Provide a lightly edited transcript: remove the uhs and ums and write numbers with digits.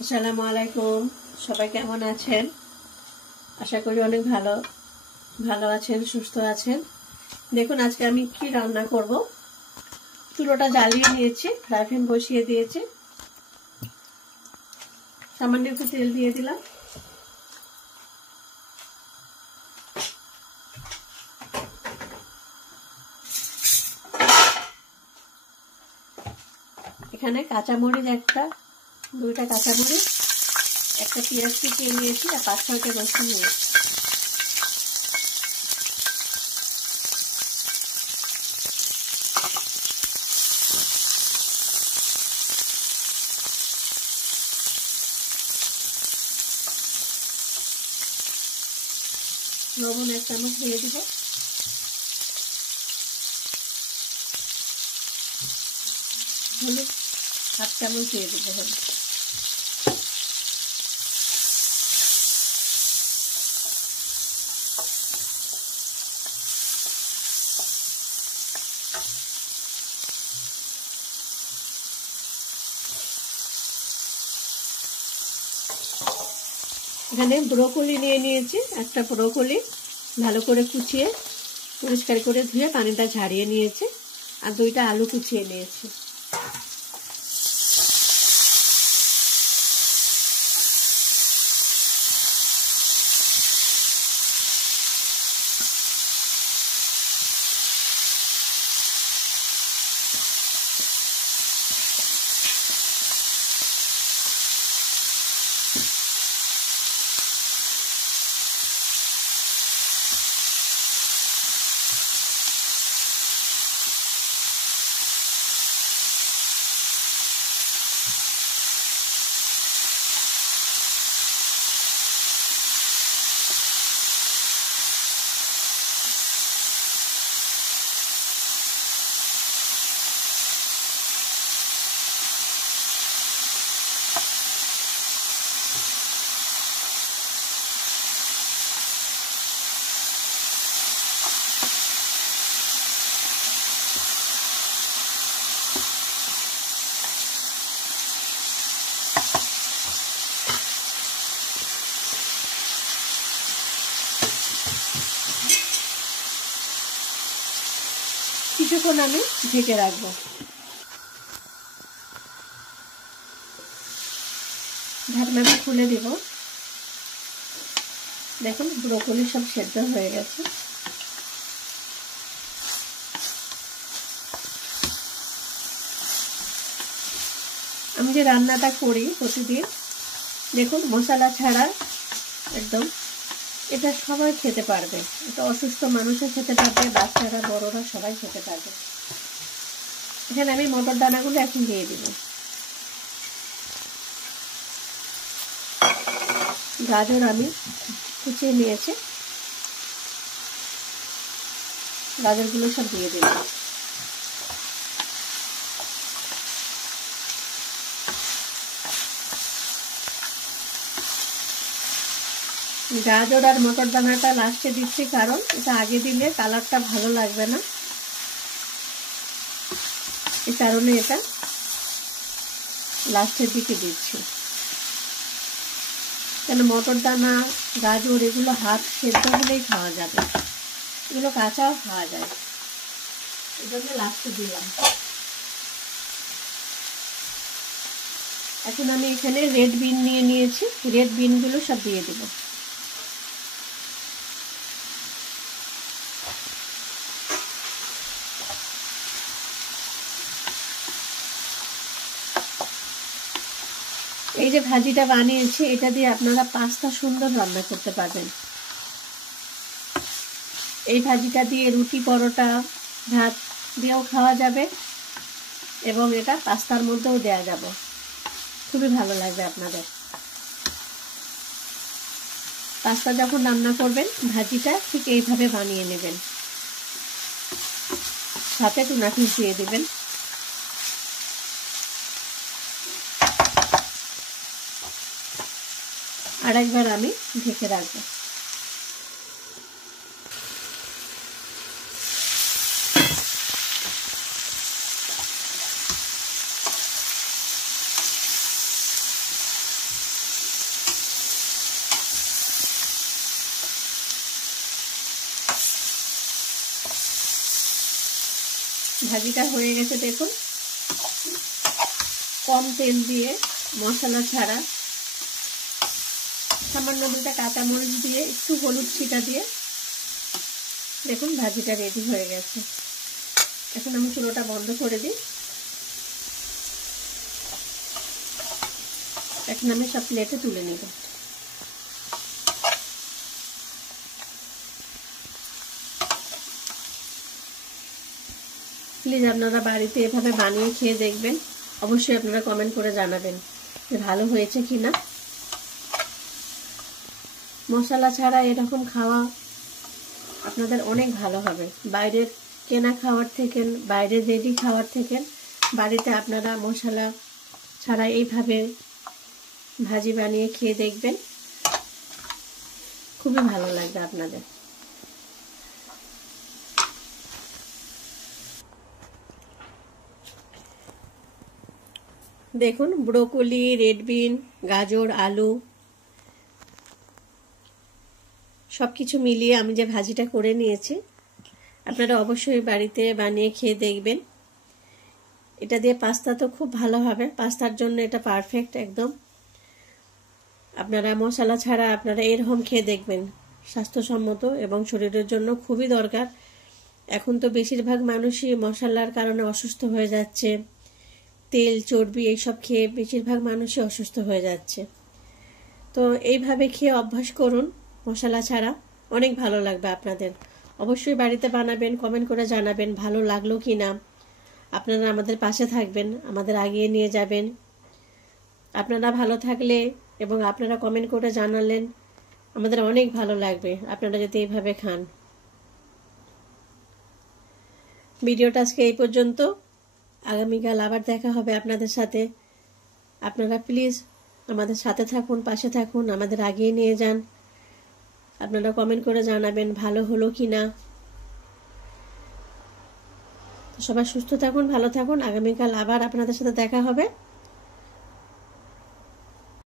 আসসালামু আলাইকুম। সবাই কেমন আছেন? আশা করি অনেক ভালো আছেন, সুস্থ আছেন। দেখুন আজকে আমি কি রান্না করব। চুলোটা জ্বালিয়ে নিয়েছি, ফ্রাই প্যান বসিয়ে দিয়েছি, সামান্য একটু তেল দিয়ে দিলাম। এখানে কাঁচামরিচ দুইটা কাঁচামরিচ, একটা পেঁয়াজ কুচিয়ে নিয়েছি আর 5-6টা রসুন নিয়েছি। লবণ 1 চামচ দিয়ে দিব। হলুদ 1/2 চামচ দিয়ে দেবো। হলুদ এখানে ব্রোকলি নিয়ে নিয়েছি। একটা ব্রোকলি ভালো করে কুচিয়ে পরিষ্কার করে ধুয়ে পানিটা ঝারিয়ে নিয়েছি, আর 2টা আলু কুচিয়ে নিয়েছি। কিছুক্ষণ আমি ঢেকে রাখবো। ঢাকনাটা খুলে দিব। দেখুন ব্রোকলি সব সেদ্ধ হয়ে গেছে। আমি যে রান্নাটা করি প্রতিদিন, দেখুন মশলা ছাড়া একদম, এটা সবাই খেতে পারবে। এটা অসুস্থ মানুষও খেতে পারবে, বাচ্চারা বড়রা সবাই খেতে পারবে। এখানে আমি মটর দানাগুলো এখন দিয়ে দিব। গাজর আমি কুচিয়ে নিয়েছি, গাজরগুলো সব দিয়ে দিলাম। গাজর আর মটর দানাটা লাস্টে দিচ্ছি, কারণ এটা আগে দিলে কালারটা ভালো লাগবে না, এই কারণে এটা লাস্টের দিকে দিচ্ছি। কেন মটর দানা গাজর এগুলো হাফ সেদ্ধ হলেই খাওয়া যাবে, এগুলো কাঁচাও খাওয়া যায়, এই জন্য লাস্টে দিলাম। এখন আমি এখানে রেড বিন নিয়ে নিয়েছি, রেড বিনগুলো সব দিয়ে দিব। এই যে ভাজিটা বানিয়েছি, এটা দিয়ে আপনারা পাস্তা সুন্দর রান্না করতে পারবেন। এই ভাজিটা দিয়ে রুটি, পরোটা, ভাত দিয়েও খাওয়া যাবে, এবং এটা পাস্তার মধ্যেও দেওয়া যাবে, খুবই ভালো লাগবে আপনাদের। পাস্তা যখন রান্না করবেন, ভাজিটা ঠিক এইভাবে বানিয়ে নেবেন, সাথে টুনা ফিশ দিয়ে দিবেন। আর একবার আমি ঢেকে রাখবো। ভাজিটা হয়ে গেছে দেখুন, কম তেল দিয়ে মশলা ছাড়া সামান্য 2টা কাঁচামরিচ দিয়ে একটু হলুদ ছিটা দিয়ে দেখুন ভাজিটা রেডি হয়ে গেছে। এখন আমি চুলোটা বন্ধ করে দিই। এখন আমি সব প্লেটে তুলে নিব। প্লিজ আপনারা বাড়িতে এভাবে বানিয়ে খেয়ে দেখবেন। অবশ্যই আপনারা কমেন্ট করে জানাবেন যে ভালো হয়েছে কিনা। মশলা ছাড়া এরকম খাওয়া আপনাদের অনেক ভালো হবে। বাইরের কেনা খাওয়ার থেকে, বাইরের রেডি খাওয়ার থেকে বাড়িতে আপনারা মশলা ছাড়া এইভাবে ভাজি বানিয়ে খেয়ে দেখবেন, খুবই ভালো লাগবে আপনাদের। দেখুন ব্রোকলি, রেড বিন, গাজর, আলু সবকিছু মিলিয়ে আমি যে ভাজিটা করে নিয়েছি, আপনারা অবশ্যই বাড়িতে বানিয়ে খেয়ে দেখবেন। এটা দিয়ে পাস্তা তো খুব ভালো হবে, পাস্তার জন্য এটা পারফেক্ট একদম। আপনারা মশলা ছাড়া আপনারা এরকম খেয়ে দেখবেন, স্বাস্থ্যসম্মত এবং শরীরের জন্য খুবই দরকার। এখন তো বেশিরভাগ মানুষই মশলার কারণে অসুস্থ হয়ে যাচ্ছে, তেল চর্বি এইসব খেয়ে বেশিরভাগ মানুষই অসুস্থ হয়ে যাচ্ছে। তো এইভাবে খেয়ে অভ্যাস করুন মশলা ছাড়া, অনেক ভালো লাগবে আপনাদের। অবশ্যই বাড়িতে বানাবেন, কমেন্ট করে জানাবেন ভালো লাগলো কি না। আপনারা আমাদের পাশে থাকবেন, আমাদের এগিয়ে নিয়ে যাবেন। আপনারা ভালো থাকলে এবং আপনারা কমেন্ট করে জানালেন আমাদের অনেক ভালো লাগবে, আপনারা যদি এইভাবে খান। ভিডিওটা আজকে এই পর্যন্ত, আগামীকাল আবার দেখা হবে আপনাদের সাথে। আপনারা প্লিজ আমাদের সাথে থাকুন, পাশে থাকুন, আমাদের এগিয়ে নিয়ে যান। আপনারা কমেন্ট করে জানাবেন ভালো হলো কিনা। সবাই সুস্থ থাকুন, ভালো থাকুন। আগামীকাল আবার আপনাদের সাথে দেখা হবে।